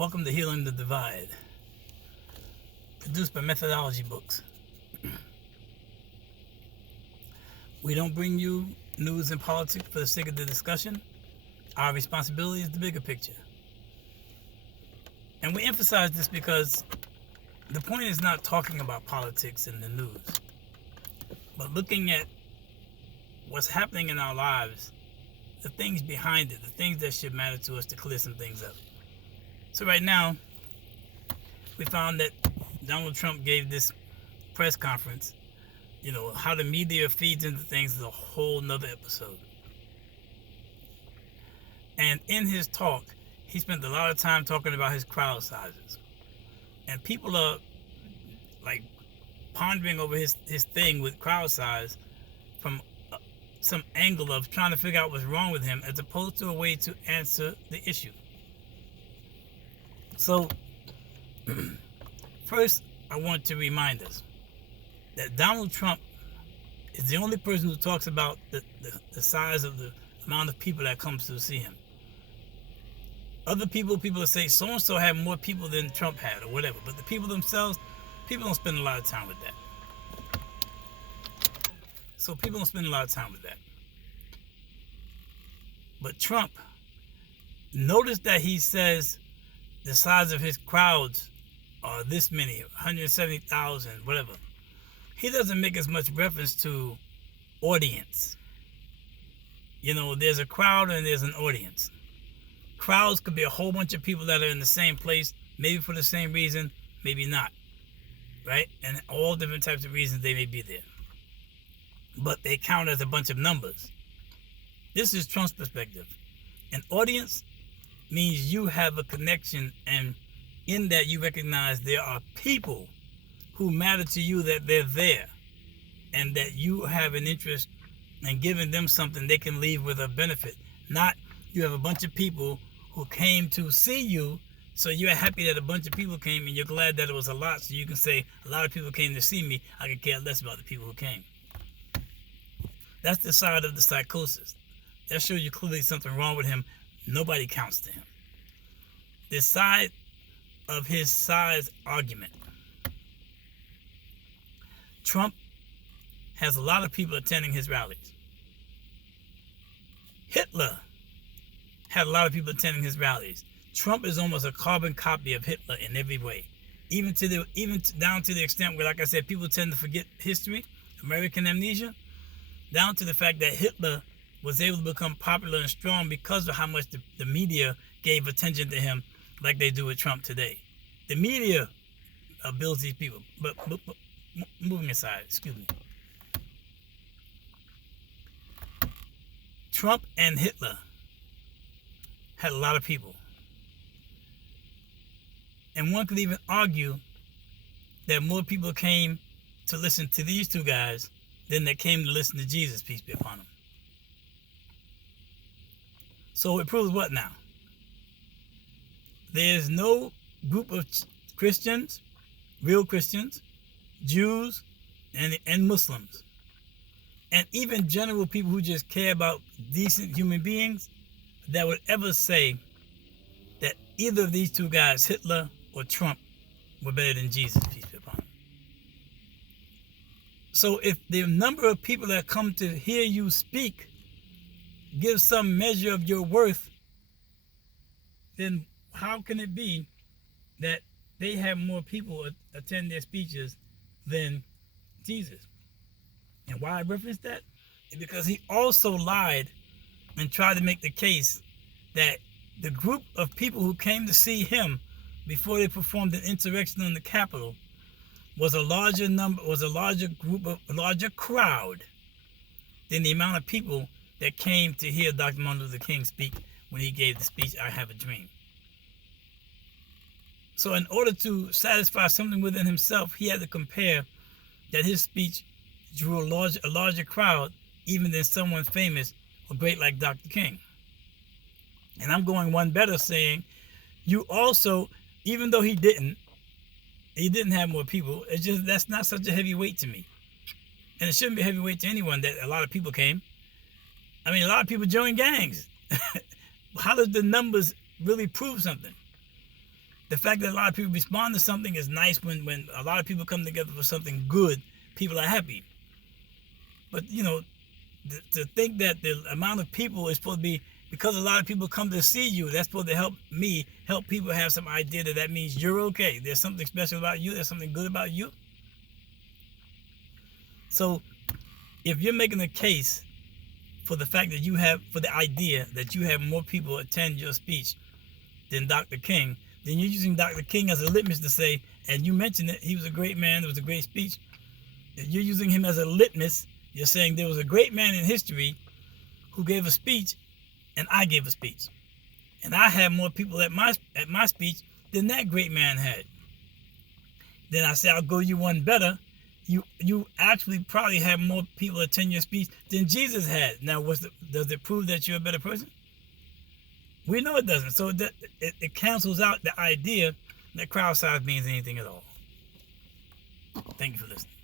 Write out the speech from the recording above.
Welcome to Healing the Divide, produced by Methodology Books. We don't bring you news and politics for the sake of the discussion. Our responsibility is the bigger picture. And we emphasize this because the point is not talking about politics in the news, but looking at what's happening in our lives, the things behind it, the things that should matter to us to clear some things up. So right now, we found that Donald Trump gave this press conference. You know, how the media feeds into things is a whole nother episode. And in his talk, he spent a lot of time talking about his crowd sizes. And people are like pondering over his thing with crowd size from some angle of trying to figure out what's wrong with him as opposed to a way to answer the issue. So, first, I want to remind us that Donald Trump is the only person who talks about the size of the amount of people that comes to see him. Other people say so-and-so had more people than Trump had or whatever, but the people themselves, people don't spend a lot of time with that. So people don't spend a lot of time with that. But Trump, notice that he says the size of his crowds are this many, 170,000, whatever. He doesn't make as much reference to audience. You know, there's a crowd and there's an audience. Crowds could be a whole bunch of people that are in the same place, maybe for the same reason, maybe not, right? And all different types of reasons they may be there. But they count as a bunch of numbers. This is Trump's perspective. An audience means you have a connection, and in that you recognize there are people who matter to you, that they're there, and that you have an interest in giving them something they can leave with a benefit. Not you have a bunch of people who came to see you, so you're happy that a bunch of people came and you're glad that it was a lot, so you can say a lot of people came to see me, I could care less about the people who came. That's the side of the psychosis. That shows you clearly something wrong with him. Nobody counts to him. The side of his size argument. Trump has a lot of people attending his rallies. Hitler had a lot of people attending his rallies. Trump is almost a carbon copy of Hitler in every way, even down to the extent where, like I said, people tend to forget history, American amnesia, down to the fact that Hitler was able to become popular and strong because of how much the media gave attention to him, like they do with Trump today. The media builds these people. But moving aside, excuse me. Trump and Hitler had a lot of people. And one could even argue that more people came to listen to these two guys than that came to listen to Jesus, peace be upon him. So it proves what now? There's no group of Christians, real Christians, Jews, and Muslims, and even general people who just care about decent human beings, that would ever say that either of these two guys, Hitler or Trump, were better than Jesus, peace be upon him. So if the number of people that come to hear you speak gives some measure of your worth, then how can it be that they have more people attend their speeches than Jesus? And why I reference that is because he also lied and tried to make the case that the group of people who came to see him before they performed an insurrection on the Capitol was a larger crowd than the amount of people that came to hear Dr. Martin Luther King speak when he gave the speech, I Have a Dream. So in order to satisfy something within himself, he had to compare that his speech drew a larger crowd even than someone famous or great like Dr. King. And I'm going one better, saying you also, even though he didn't have more people, it's just that's not such a heavy weight to me. And it shouldn't be a heavy weight to anyone that a lot of people came. I mean, a lot of people join gangs. How does the numbers really prove something? the fact that a lot of people respond to something is nice. When a lot of people come together for something good, people are happy. But to think that the amount of people is supposed to be, because a lot of people come to see you, that's supposed to help people have some idea that means you're okay. There's something special about you. There's something good about you. So if you're making a case for the fact that for the idea that you have more people attend your speech than Dr. King, then you're using Dr. King as a litmus to say, and you mentioned it, he was a great man, it was a great speech. You're using him as a litmus. You're saying there was a great man in history who gave a speech, and I gave a speech. And I had more people at my speech than that great man had. Then I say, I'll go you one better. You actually probably have more people attend your speech than Jesus had. Now, does it prove that you're a better person? We know it doesn't. So it cancels out the idea that crowd size means anything at all. Thank you for listening.